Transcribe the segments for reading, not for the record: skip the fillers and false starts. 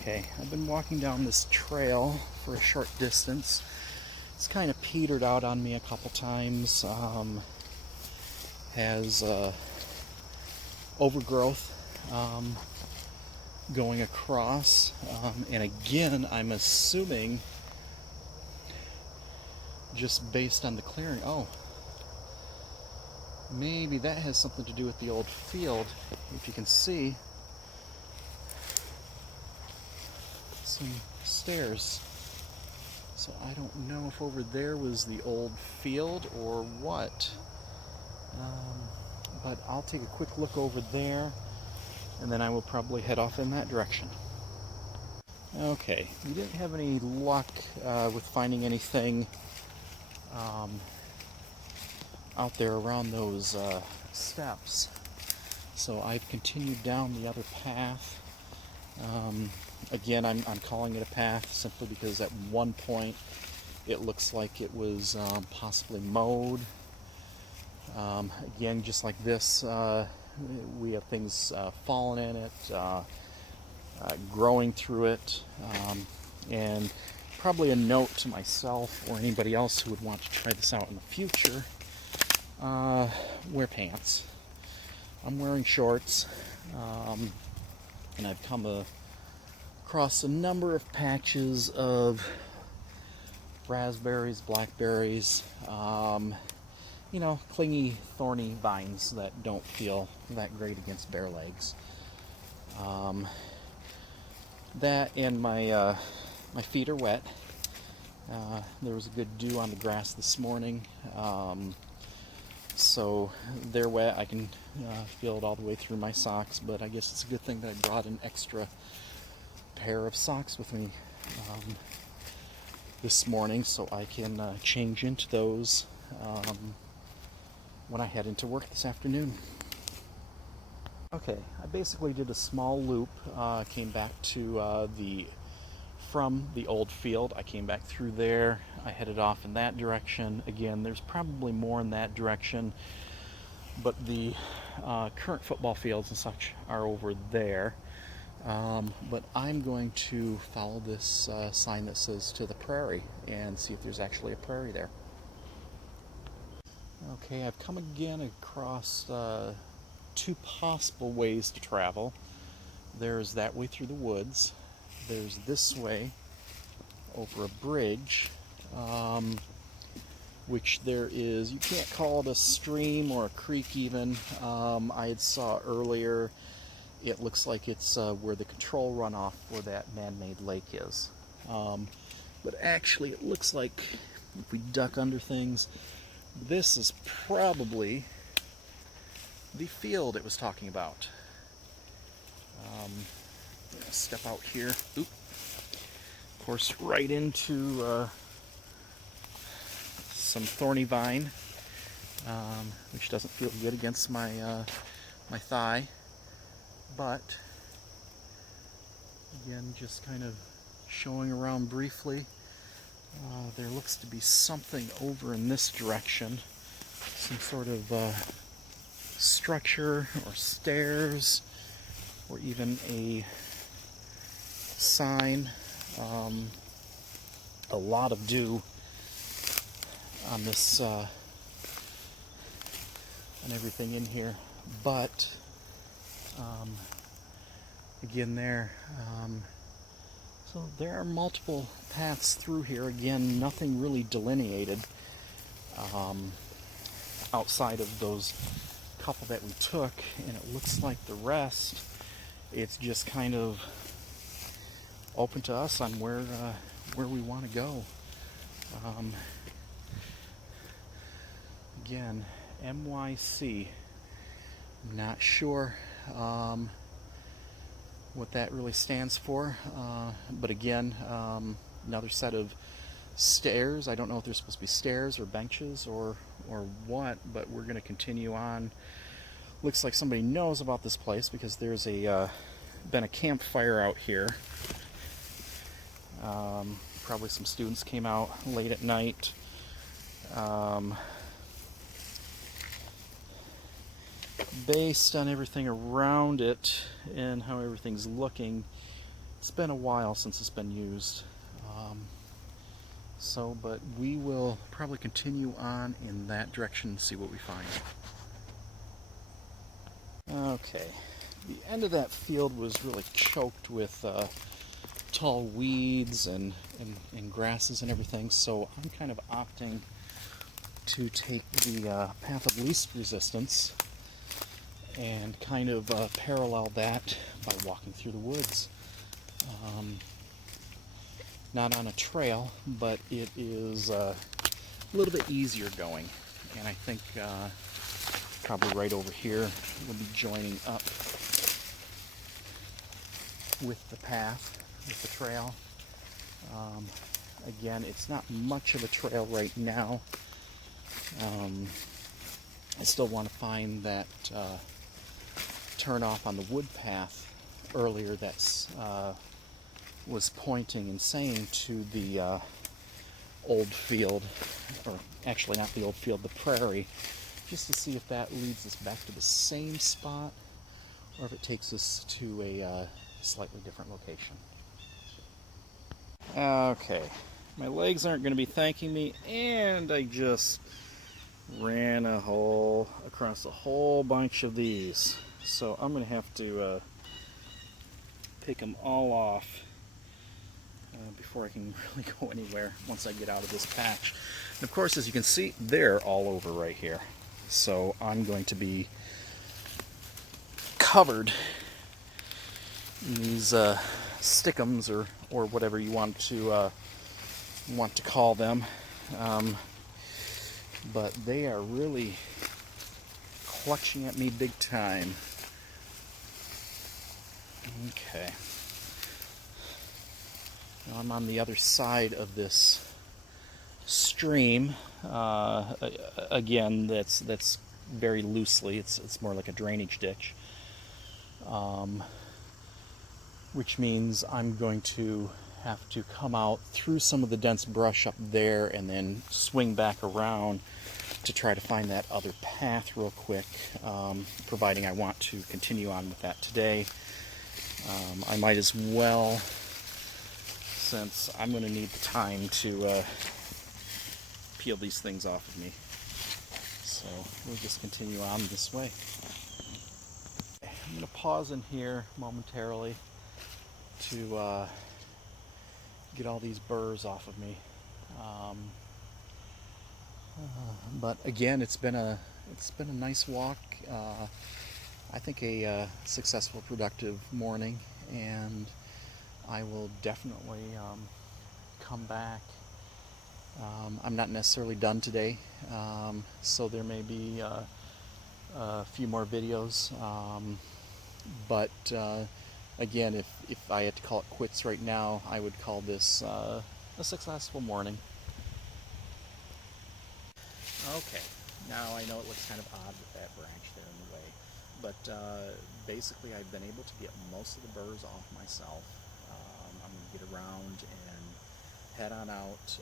Okay, I've been walking down this trail for a short distance. It's kind of petered out on me a couple times. Has overgrowth going across. And again, I'm assuming, just based on the clearing, maybe that has something to do with the old field. If you can see, some stairs. So I don't know if over there was the old field or what. But I'll take a quick look over there, and then I will probably head off in that direction. Okay, we didn't have any luck with finding anything out there around those steps. So I've continued down the other path. Again, I'm calling it a path simply because at one point it looks like it was possibly mowed. Again, just like this, we have things falling in it, growing through it, and probably a note to myself or anybody else who would want to try this out in the future: wear pants. I'm wearing shorts, and I've come across a number of patches of raspberries, blackberries, clingy, thorny vines that don't feel that great against bare legs. That and my feet are wet. There was a good dew on the grass this morning, so they're wet. I can feel it all the way through my socks, but I guess it's a good thing that I brought an extra pair of socks with me this morning, so I can change into those when I head into work this afternoon. Okay, I basically did a small loop, came back to from the old field. I came back through there, I headed off in that direction. Again, there's probably more in that direction, but the current football fields and such are over there. But I'm going to follow this sign that says "to the prairie" and see if there's actually a prairie there. Okay, I've come again across two possible ways to travel. There's that way through the woods. There's this way over a bridge, which there is, you can't call it a stream or a creek even. I had saw earlier, it looks like it's where the control runoff for that man-made lake is. But actually it looks like, if we duck under things, this is probably the field it was talking about. Step out here. Oop. Of course, right into some thorny vine, which doesn't feel good against my my thigh. But again, just kind of showing around briefly. There looks to be something over in this direction, some sort of structure or stairs, or even a sign. A lot of dew on this and everything in here, but again there. So there are multiple paths through here. Again, nothing really delineated outside of those couple that we took, and it looks like the rest, it's just kind of open to us on where we want to go. Again, MYC. I'm not sure what that really stands for, but again, another set of stairs. I don't know if they're supposed to be stairs or benches or what, but we're going to continue on. Looks like somebody knows about this place because there's been a campfire out here. Probably some students came out late at night. Based on everything around it and how everything's looking, It's been a while since it's been used. But we will probably continue on in that direction and see what we find. Okay, the end of that field was really choked with tall weeds and grasses and everything, so I'm kind of opting to take the path of least resistance and kind of parallel that by walking through the woods. Not on a trail, but it is a little bit easier going, and I think probably right over here we'll be joining up with the path, with the trail. Again, it's not much of a trail right now. I still want to find that turn off on the wood path earlier that's was pointing and saying to the old field, or actually not the old field, the prairie, just to see if that leads us back to the same spot or if it takes us to a slightly different location. Okay, my legs aren't going to be thanking me, and I just ran a hole across a whole bunch of these, so I'm going to have to pick them all off before I can really go anywhere once I get out of this patch. And of course, as you can see, they're all over right here. So I'm going to be covered in these stickums or whatever you want to call them. But they are really clutching at me big time. Okay. Now I'm on the other side of this stream. Again, that's very loosely. It's more like a drainage ditch, which means I'm going to have to come out through some of the dense brush up there and then swing back around to try to find that other path real quick, providing I want to continue on with that today. I might as well, since I'm going to need the time to peel these things off of me. So we'll just continue on this way. I'm going to pause in here momentarily to get all these burrs off of me. But again, it's been a nice walk. I think a successful, productive morning, and I will definitely come back. I'm not necessarily done today, so there may be a few more videos. But again, if I had to call it quits right now, I would call this a successful morning. Okay, now I know it looks kind of odd with that branch there in the way, but basically I've been able to get most of the burrs off myself. I'm going to get around and head on out.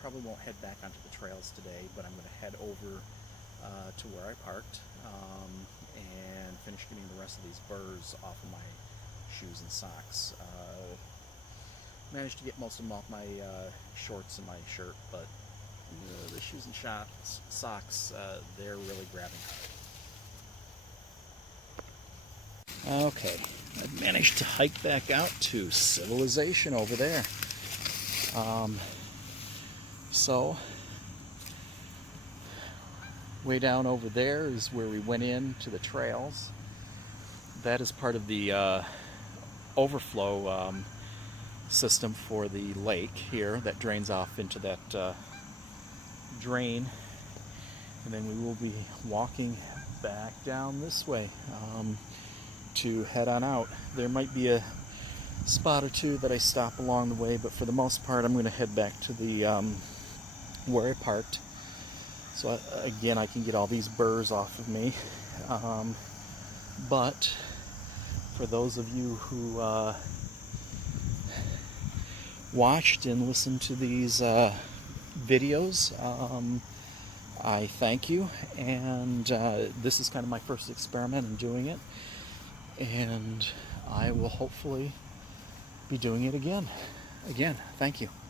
Probably won't head back onto the trails today, but I'm going to head over to where I parked and finish getting the rest of these burrs off of my shoes and socks. Managed to get most of them off my shorts and my shirt, but the shoes and socks, they're really grabbing hard. Okay, I've managed to hike back out to civilization over there. So, way down over there is where we went into the trails. That is part of the overflow system for the lake here that drains off into that drain, and then we will be walking back down this way to head on out. There might be a spot or two that I stop along the way, but for the most part I'm going to head back to the where I parked, so again I can get all these burrs off of me. But for those of you who watched and listened to these videos, I thank you, and this is kind of my first experiment in doing it, and I will hopefully be doing it again. Again, thank you.